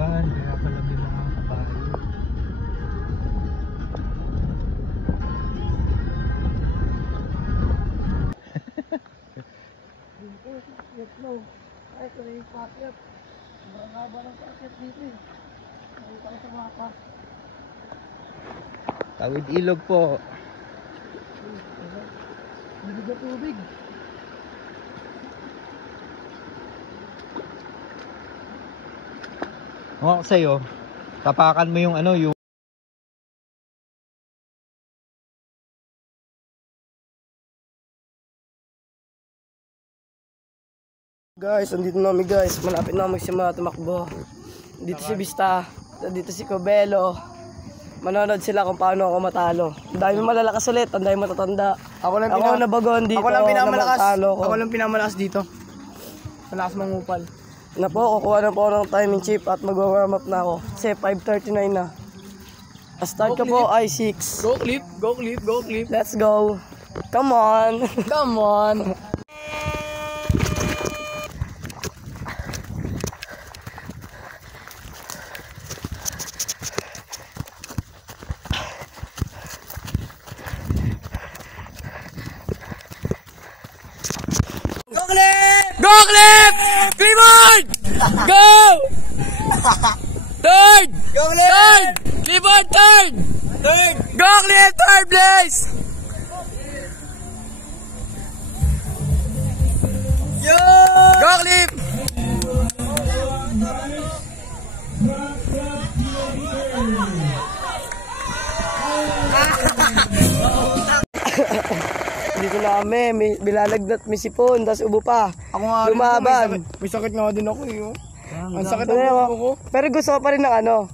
Ulan, kaya pala may mga kabayo. Ay, ito na yung pakyat. Ang haba ng pakyat dito eh. Ay, para sa mapa. Tawid ilog po. Hindi na tubig. Ako sa'yo, tapakan mo yung ano, yung Guys, andito na kami guys. Malapit na magsimula tumakbo. Dito si Vista, dito si Cobelo. Manonood sila kung paano ako matalo. Ang dami malalakas ulit, ang dami matatanda. Ako nabagon dito. Ako lang pinamalakas. Ako Ako lang pinamalakas dito. Malakas mangupal. na po, kukuha na po ng timing chip at mag-warm up na ako. Kasi 5:39 na. Start ko po ay 6. Go clip, go clip, go clip. Let's go. Come on. Come on. Go clip! Go clip! Clipboard! Go! Third! Go Third! Clipboard third! Third! Go clip third place! Yo! Go clip! Dito na kami, may bilalagnat, may sipon, tas ubo pa. Ako nga rin, Lumaban. may sakit nga din ako eh. Oh. Ang sakit Pero, ang buko ko. pero gusto ko pa rin ng ano.